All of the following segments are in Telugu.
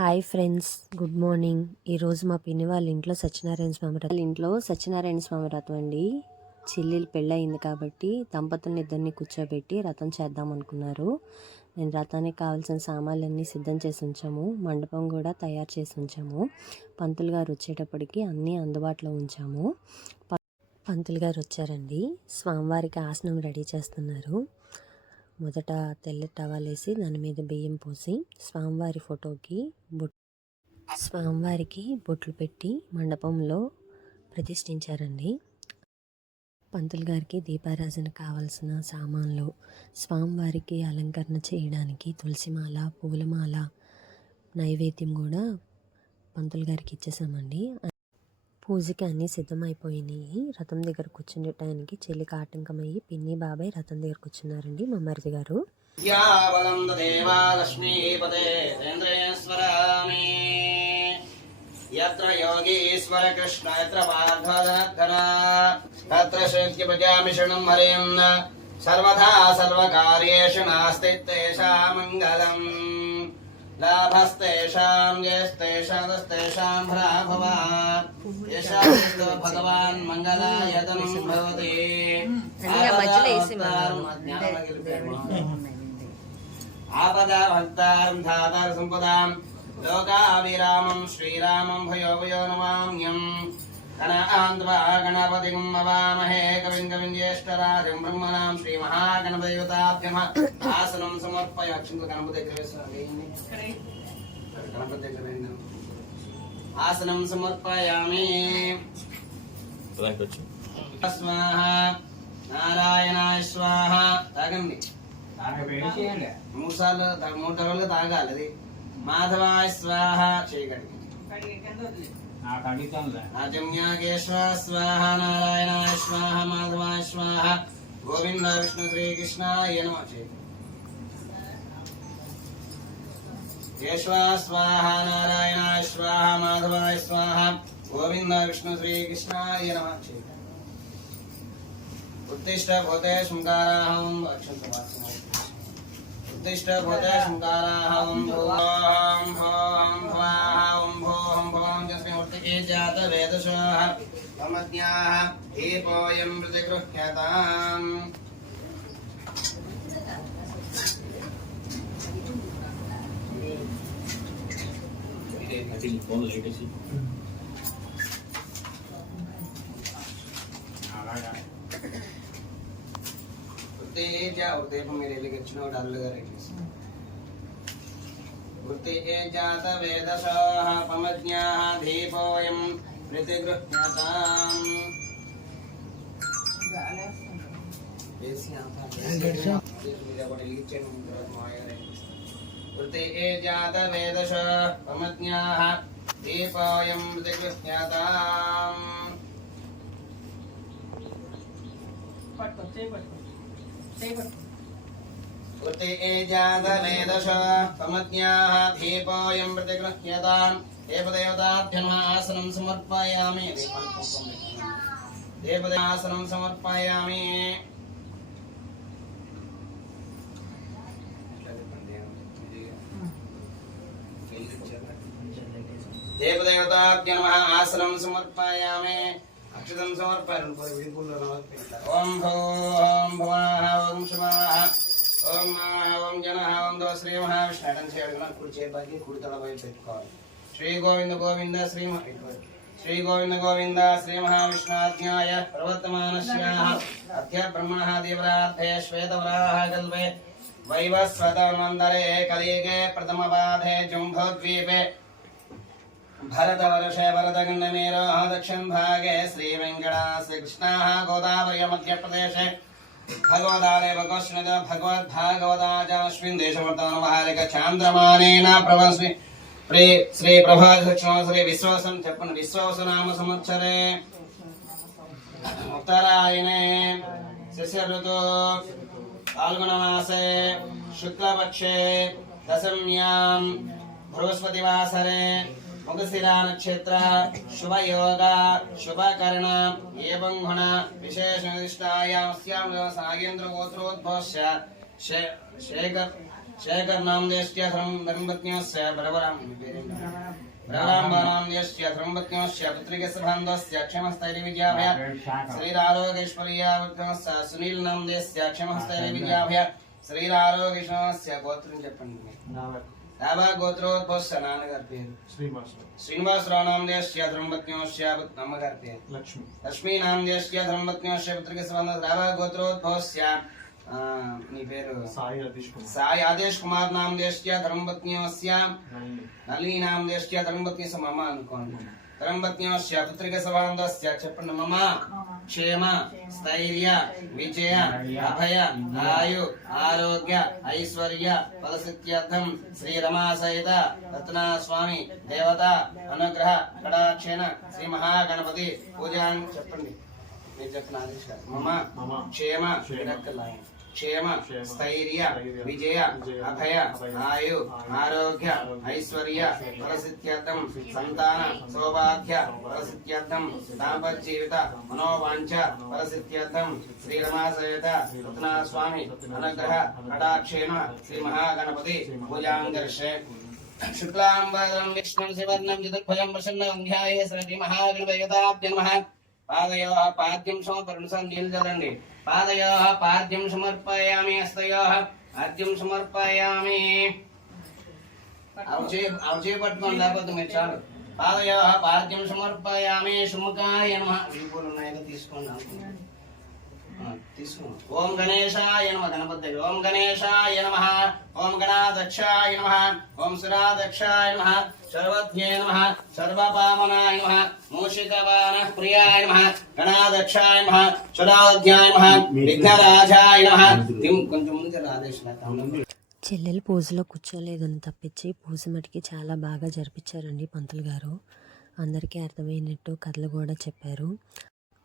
Hi friends, good morning. ఈరోజు మా పిన్ని వాళ్ళ ఇంట్లో సత్యనారాయణ స్వామి వ్రతం అండి. చెల్లెలు పెళ్ళయింది కాబట్టి దంపతుల్ని ఇద్దరిని కూర్చోబెట్టి వ్రతం చేద్దాం అనుకున్నారు. నేను వ్రతానికి కావాల్సిన సామాన్లన్నీ సిద్ధం చేసి ఉంచాము. మండపం కూడా తయారు చేసి ఉంచాము. పంతులు గారు వచ్చేటప్పటికి అన్నీ అందుబాటులో ఉంచాము. పంతులు గారు వచ్చారండి. స్వామివారికి ఆసనం రెడీ చేస్తున్నారు. మొదట తెల్ల టవలేసి దాని మీద బియ్యం పోసి స్వామివారికి బొట్లు పెట్టి మండపంలో ప్రతిష్ఠించారండి. పంతులు గారికి దీపారాధన కావాల్సిన సామాన్లు, స్వామివారికి అలంకరణ చేయడానికి తులసిమాల, పూలమాల, నైవేద్యం కూడా పంతులు గారికి ఇచ్చేసామండి. పూజకి అన్నీ సిద్ధమైపోయినాయి. రథం దగ్గర కూర్చునే టైంకి చెల్లికి ఆటంకమయ్యి పిన్ని బాబాయ్ రథం దగ్గర కూర్చున్నారండి. మా మరిది గారు యత్ర యోగీశ్వర కృష్ణ యత్ర పార్థధన తత్ర శక్తి ప్రజామిషణం హరిం సర్వదా సర్వకార్యేషు నాస్తి తేషాం మంగళం లాభస్తేషాం జయస్తేషాదస్తేషాం భ్రాభవ యశాం భగవాన్ మంగళాయతనం భవతి ఆపదా భక్తారం ధాతార సంపదాం లోకాభిరామం శ్రీరామం భయో భయో నమామ్యం గణాన్వా గణపతిం నమామహే కవిం కవిం జ్యేష్ఠరాజం బ్రహ్మణాం శ్రీ మహాగణపతియుతాభ్యమ ఆసనం సమర్పయ అక్షంత గణపతి దగ్గర గణపతి దగ్గర ఆసనం సమర్పయామి. స్వాహ నారాయణాయ స్వాహ. తాగండి, 3 సార్లు 3 టవర్లు తాగాలి. అది మాధవాయ స్వాహ చేయగలిగి రాజమ్యాగేశ్వర స్వాహ నారాయణాయ స్వాహ మాధవాయ స్వాహ గోవింద విష్ణు శ్రీకృష్ణాయ నమః కేశవ స్వాహ నారాయణాయ స్వాహ మాధవాయ స్వాహ గోవింద విష్ణు శ్రీకృష్ణాయ నమః. ఉత్తిష్ట భూతే శృంగారాహం ఉత్తిష్ట భూతే శృంగారాహం భూం భూం భవాహం భూం భవాం జస్మి ఉత్తికే జాత వేదశోః సమజ్ఞాః దీపోయం ప్రతిగృహ్యతాం. దీపం మీరు వెలిగించిన అల్లుగారు వృత్తి జాత వేదశోః పమజ్ఞాః దీపోయం ప్రతిగృహ్యతాం. వృత్తి జాత వేదశోః పమజ్ఞాః దీపోయం ప్రతిగృహ్యతాం. వృత్తి జాత వేదశోః పమజ్ఞాః దీపోయం ప్రతిగృహ్యతాం. దేవదేవతాభ్యో నమః. ఆసనం సమర్పయామి. దేవదేవాసనం సమర్పయామి. దేవదేవతాభ్యో నమః. ఆసనం సమర్పయామి. అక్షతం సమర్పయామి. ఓం భూం భువః ఓం శివాః ఓం ఓం జనః ఓం దో శ్రీ మహావిష్ణు చేయడం కుడి చేపకి కుడి తలపై పెట్టుకోవాలి. శ్రీ గోవింద గోవింద శ్రీ గోవింద గోవింద శ్రీ మహావిష్ణాజ్ఞాయ ప్రవర్తమానస్యాః అద్య బ్రహ్మణః దేవరాధే శ్వేతవరాహ కల్పే వైవస్వతమన్వంతరే కలియుగే ప్రథమపాదే జంబోద్వీపే భరతవర్షే భరతఖण्डमेरो दक्षिण भागे श्री वेंकटाद्रि कृष्णाः गोदावरी मध्यप्रदेशे भगवदादेव गोष्णद भगवद्भागवताचास्मिन् देशवर्तमानमहालिक चान्द्रमानेन प्रभस्मि श्री प्रभासक्षण श्री विश्वासं చెప్పండి. విశ్వాసనామ సంవత్సరే ఉత్తరాయణే శశి ఋతు फाल्गुनमासे शुक्लपक्षे दशम्यां बृहस्पतिवासरे मुगशिरा नक्षत्र शुभ योग शुभ कर्ण एवं गुण विशेष निष्ठायां नागेन्द्र गोत्रोद्भवस्य శేఖర్ నామదేశ్య ధర్మపత్న్యస్య బ్రహ్మరాంబానాందేశ్య ధర్మపత్న్యస్య పుత్రిక సభాంధస్య క్షమస్థైర్య విద్యాభయ శ్రీరారోగేశ్వర్యావృత్నస్య సునీల్ నామదేశ్య క్షమస్థైర్య విద్యాభయ శ్రీరారోగేశ్వరస్య గోత్రం చెప్పండి. దాబా గోత్రోద్భవస్య నాన్నగారి పేరు శ్రీనివాసరావు నామదేశ్య ధర్మపత్న్యస్య అమ్మగారి పేరు లక్ష్మీ నామదేశ్య ధర్మపత్న్యస్య పుత్రిక సభాంధ దాబా గోత్రోద్భవస్య నీ పేరు సాయి ఆదేశ్ కుమార్ నామదేశ్య ధర్మపత్న్యస్య నళిని నామదేశ్య ధర్మపత్ని మమ అనుకోండి. ధర్మపత్న్యస్య పుత్రిక సభాంధస్య చెప్పండి. మమ క్షేమ స్థైర్య విజయ అభయ ఆయు ఆరోగ్య ఐశ్వర్య ఫలసిద్ధ్యర్థం శ్రీ రమా సహిత రత్నస్వామి దేవత అనుగ్రహ కటాక్షేణ శ్రీ మహాగణపతి పూజాన్ చెప్పండి. మీరు చెప్పిన ఆదేశాలు. మమ క్షేమ క్షేమ స్థైర్య విజయ అభయ ఆయు ఆరోగ్య ఐశ్వర్య ఫలసిద్ధ్యర్థం సంతాన సౌభాగ్య ఫలసిద్ధ్యర్థం దాంపత్యజీవిత మనోవాంఛ ఫలసిద్ధ్యర్థం శ్రీ రమాసహిత రత్నస్వామి అనుగ్రహ కటాక్షేణ శ్రీ మహాగణపతి పూజాం దర్శే. శుక్లాంబరం విష్ణుం శివర్ణం చతుర్భుజం ప్రసన్నం ధ్యాయే శ్రీ మహాగణపతియుతాభ్య నమః. పాదయోః పాద్యం సమర్పణ నిల్చోండి. పాదయోః పాద్యం సమర్పయామి. హస్తయోః పాద్యం సమర్పయామి. అవి పట్టుకోండి లేకపోతే మీరు చాలు. పాదయోః పాద్యం సమర్పయామి. సుముఖాయ నమః. వీపులు ఉన్నాయో తీసుకోండి. తీసుకోండి. ఓం గణేశాయ నమః. గణపతి దగ్గర ఓం గణేశాయ నమః. ఓం గణాధ్యక్షాయ నమః. ఓం సురాధ్యక్షాయ నమః. సర్వజ్ఞాయ నమః. సర్వపావనాయ నమః. మూషికవాన ప్రియాయ నమః. గణాధ్యక్షాయ నమః. సురాధ్యాయ నమః. విఘ్నరాజాయ నమః. కొంచెం ముందు ఆదేశం. చెల్లెలు పూజలో కూర్చోలేదని తప్పించి పూజ మటుకి చాలా బాగా జరిపించారండి పంతులు గారు. అందరికీ అర్థమైనట్టు కథలు కూడా చెప్పారు.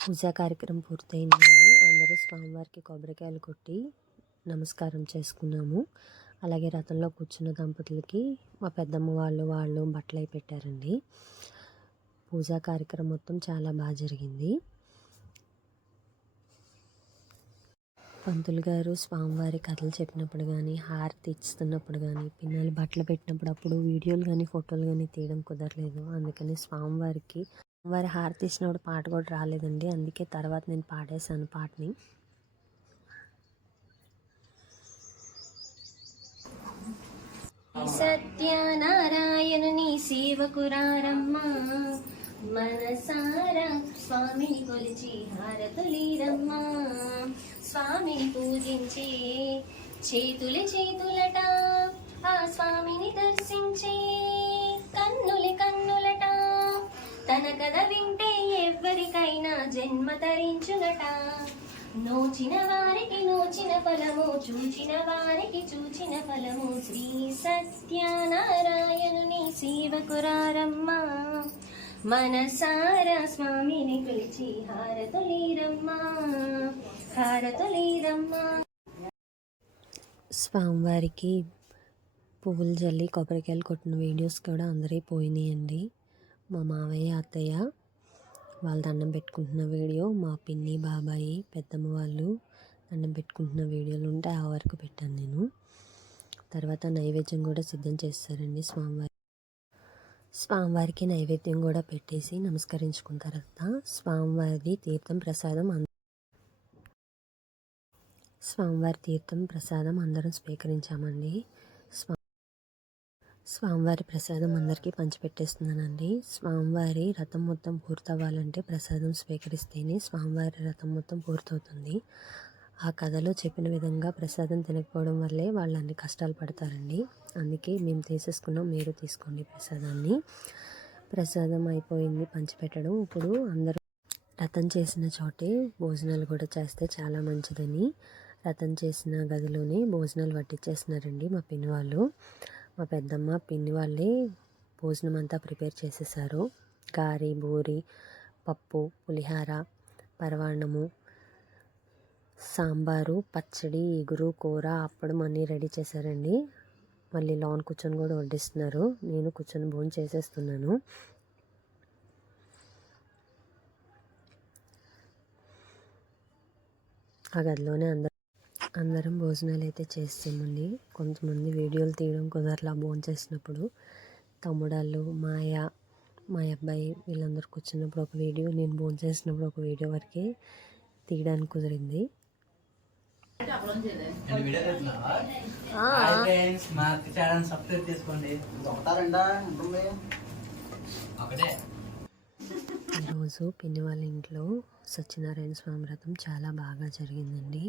పూజా కార్యక్రమం పూర్తయిందండి. అందరూ స్వామివారికి కొబ్బరికాయలు కొట్టి నమస్కారం చేసుకున్నాము. అలాగే రథంలో కూర్చున్న దంపతులకి మా పెద్దమ్మ వాళ్ళు బట్టలు అయి పెట్టారండి. పూజా కార్యక్రమం మొత్తం చాలా బాగా జరిగింది. పంతులు గారు స్వామివారి కథలు చెప్పినప్పుడు కానీ, హారతి ఇస్తున్నప్పుడు కానీ, పిన్నలు బట్టలు పెట్టినప్పుడు అప్పుడు వీడియోలు కానీ ఫోటోలు కానీ తీయడం కుదరలేదు. అందుకని స్వామివారికి వారి హారతి ఇచ్చినప్పుడు పాట కూడా రాలేదండి. అందుకే తర్వాత నేను పాడేశాను పాటని. సత్యనారాయణుని సేవకురారమ్మ మనసారా స్వామిని కొలిచి హారతులీరమ్మ. స్వామిని పూజించే చేతులట ఆ స్వామిని దర్శించే కన్నులట. తన కథ వింటే ఎవ్వరికైనా జన్మ తరించునట. నోచిన వారికి నోచిన ఫలము, చూచిన వారికి చూచిన ఫలము. శ్రీ సత్యనారాయణుని సేవకురారమ్మ మనసారా స్వామిని కొలిచి హారతులీరమ్మ. స్వామివారికి పువ్వులు జల్లి కొబ్బరికాయలు కొట్టిన వీడియోస్ కూడా అందరి పోయినాయండి. మా మావయ్య అత్తయ్య వాళ్ళు దండం పెట్టుకుంటున్న వీడియో, మా పిన్ని బాబాయి పెద్దమ్మ వాళ్ళు దండం పెట్టుకుంటున్న వీడియోలు ఉంటే ఆ వరకు పెట్టాను నేను. తర్వాత నైవేద్యం కూడా సిద్ధం చేస్తారండి. స్వామివారికి నైవేద్యం కూడా పెట్టేసి నమస్కరించుకున్న తర్వాత స్వామివారి తీర్థం ప్రసాదం అందరం స్వీకరించామండి. స్వామివారి ప్రసాదం అందరికీ పంచిపెట్టేస్తున్నానండి. స్వామివారి రథం మొత్తం పూర్తవ్వాలంటే ప్రసాదం స్వీకరిస్తేనే స్వామివారి రథం మొత్తం పూర్తవుతుంది. ఆ కథలో చెప్పిన విధంగా ప్రసాదం తినకపోవడం వల్లే వాళ్ళు అన్ని కష్టాలు పడతారండి. అందుకే మేము తీసేసుకున్నాం, మీరు తీసుకోండి ప్రసాదాన్ని. ప్రసాదం అయిపోయింది పంచిపెట్టడం. ఇప్పుడు అందరూ రథం చేసిన చోటే భోజనాలు కూడా చేస్తే చాలా మంచిదని రథం చేసిన గదిలోనే భోజనాలు వడ్డించేస్తున్నారండి మా పిన్ని వాళ్ళు. మా పెద్దమ్మ పిన్ని వాళ్ళే భోజనం అంతా ప్రిపేర్ చేసేసారు. గారి, బూరి, పప్పు, పులిహార, పరవాన్నము, సాంబారు, పచ్చడి, ఇగురు, కూర, అప్పడం అన్నీ రెడీ చేశారండి. మళ్ళీ లాన్ కూర్చొని కూడా వడ్డిస్తున్నారు. నేను కూర్చొని భోజనం చేసేస్తున్నాను. ఆ గదిలోనే అందరం భోజనాలు అయితే చేస్తామండి. కొంతమంది వీడియోలు తీయడం కుదరలా భోంచేసినప్పుడు. తమ్ముడాళ్ళు, మా అబ్బాయి వీళ్ళందరూ కూర్చున్నప్పుడు ఒక వీడియో, నేను భోంచేసినప్పుడు ఒక వీడియో వరకే తీయడానికి కుదిరింది. ఈరోజు పిన్ని వాళ్ళ ఇంట్లో సత్యనారాయణ స్వామి వ్రతం చాలా బాగా జరిగిందండి.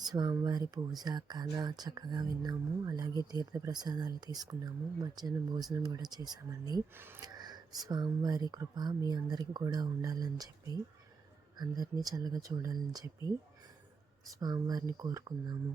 స్వామివారి పూజ కథ చక్కగా విన్నాము. అలాగే తీర్థప్రసాదాలు తీసుకున్నాము. మధ్యాహ్నం భోజనం కూడా చేసామండి. స్వామివారి కృప మీ అందరికి కూడా ఉండాలని చెప్పి, అందరినీ చల్లగా చూడాలని చెప్పి స్వామివారిని కోరుకుందాము.